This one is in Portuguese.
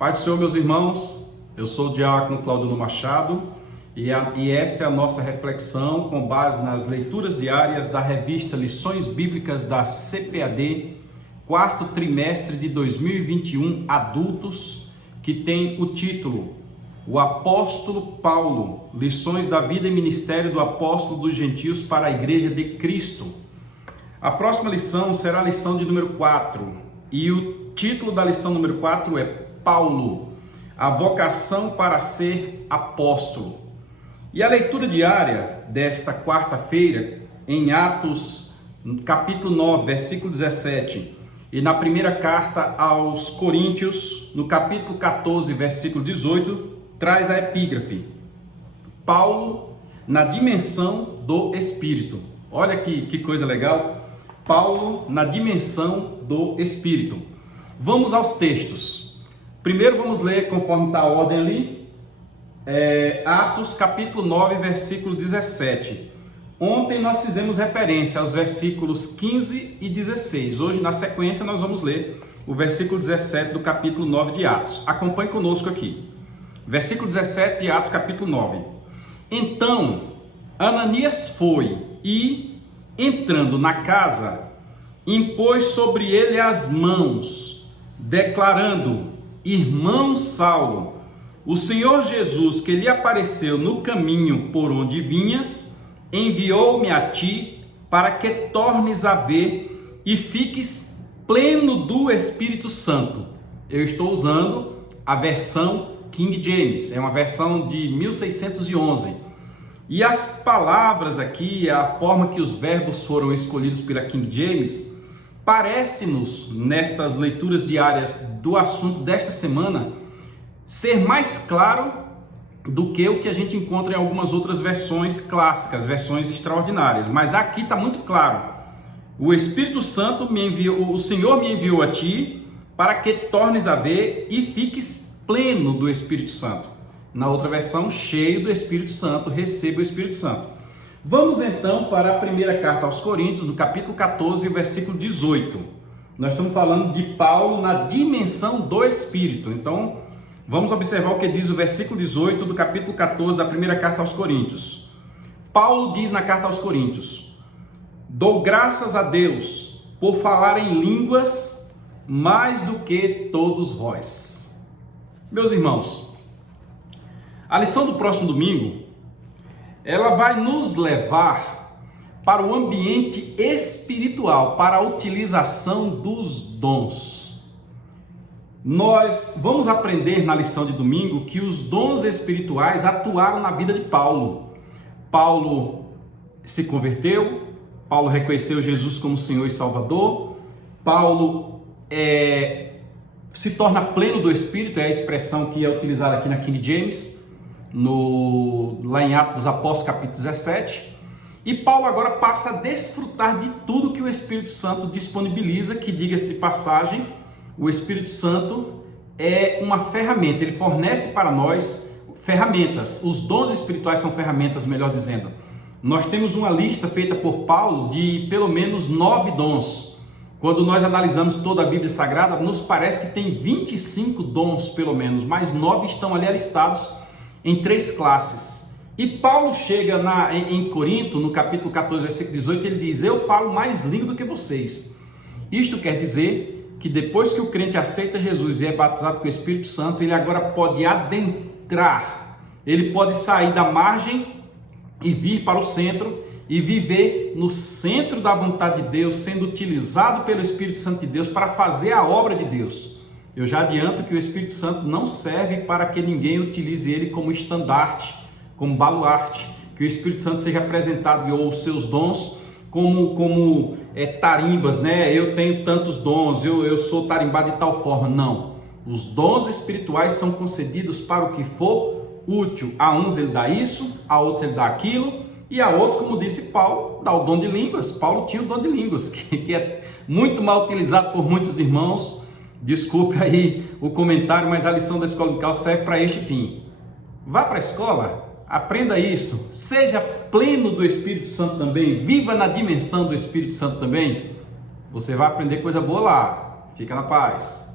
Pai do Senhor, meus irmãos, eu sou o diácono Claudino Machado e esta é a nossa reflexão com base nas leituras diárias da revista Lições Bíblicas da CPAD, quarto trimestre de 2021, adultos, que tem o título O Apóstolo Paulo, Lições da Vida e Ministério do Apóstolo dos Gentios para a Igreja de Cristo. A próxima lição será a lição de número 4 e o título da lição número 4 é Paulo, a vocação para ser apóstolo. E a leitura diária desta quarta-feira, em Atos, capítulo 9, versículo 17, e na primeira carta aos Coríntios, no capítulo 14, versículo 18, traz a epígrafe: Paulo na dimensão do Espírito. Olha que coisa legal, Paulo na dimensão do Espírito. Vamos aos textos. Primeiro vamos ler conforme está a ordem ali, Atos capítulo 9, versículo 17. Ontem nós fizemos referência aos versículos 15 e 16. Hoje, na sequência, nós vamos ler o versículo 17 do capítulo 9 de Atos. Acompanhe conosco aqui. Versículo 17 de Atos capítulo 9. Então, Ananias foi e, entrando na casa, impôs sobre ele as mãos, declarando: Irmão Saulo, o Senhor Jesus, que lhe apareceu no caminho por onde vinhas, enviou-me a ti para que tornes a ver e fiques pleno do Espírito Santo. Eu estou usando a versão King James, é uma versão de 1611. E as palavras aqui, a forma que os verbos foram escolhidos pela King James, parece-nos, nestas leituras diárias do assunto desta semana, ser mais claro do que o que a gente encontra em algumas outras versões clássicas, versões extraordinárias. Mas aqui está muito claro: o Espírito Santo me enviou, o Senhor me enviou a ti para que tornes a ver e fiques pleno do Espírito Santo. Na outra versão, cheio do Espírito Santo, receba o Espírito Santo. Vamos então para a primeira carta aos Coríntios, no capítulo 14, versículo 18. Nós estamos falando de Paulo na dimensão do Espírito. Então, vamos observar o que diz o versículo 18 do capítulo 14 da primeira carta aos Coríntios. Paulo diz na carta aos Coríntios: Dou graças a Deus por falar em línguas mais do que todos vós. Meus irmãos, a lição do próximo domingo, ela vai nos levar para o ambiente espiritual, para a utilização dos dons. Nós vamos aprender na lição de domingo que os dons espirituais atuaram na vida de Paulo. Paulo se converteu, Paulo reconheceu Jesus como Senhor e Salvador, Paulo se torna pleno do Espírito, é a expressão que é utilizada aqui na King James, lá em Atos dos Apóstolos capítulo 17, e Paulo agora passa a desfrutar de tudo que o Espírito Santo disponibiliza, que, diga-se de passagem, o Espírito Santo é uma ferramenta, ele fornece para nós ferramentas, os dons espirituais são ferramentas, melhor dizendo. Nós temos uma lista feita por Paulo de pelo menos 9 dons. Quando nós analisamos toda a Bíblia Sagrada, nos parece que tem 25 dons pelo menos, mas 9 estão ali listados em 3 classes. E Paulo chega em Corinto, no capítulo 14, versículo 18, ele diz: Eu falo mais língua do que vocês. Isto quer dizer que depois que o crente aceita Jesus e é batizado com o Espírito Santo, ele agora pode adentrar, ele pode sair da margem e vir para o centro e viver no centro da vontade de Deus, sendo utilizado pelo Espírito Santo de Deus para fazer a obra de Deus. Eu já adianto que o Espírito Santo não serve para que ninguém utilize ele como estandarte, como baluarte, que o Espírito Santo seja apresentado, ou os seus dons, como tarimbas, né? Eu tenho tantos dons, eu sou tarimbado de tal forma. Não. Os dons espirituais são concedidos para o que for útil. A uns ele dá isso, a outros ele dá aquilo, e a outros, como disse Paulo, dá o dom de línguas. Paulo tinha o dom de línguas, que é muito mal utilizado por muitos irmãos. Desculpe aí o comentário, mas a lição da escola dominical serve para este fim. Vá para a escola, aprenda isto, seja pleno do Espírito Santo também, viva na dimensão do Espírito Santo também. Você vai aprender coisa boa lá. Fica na paz.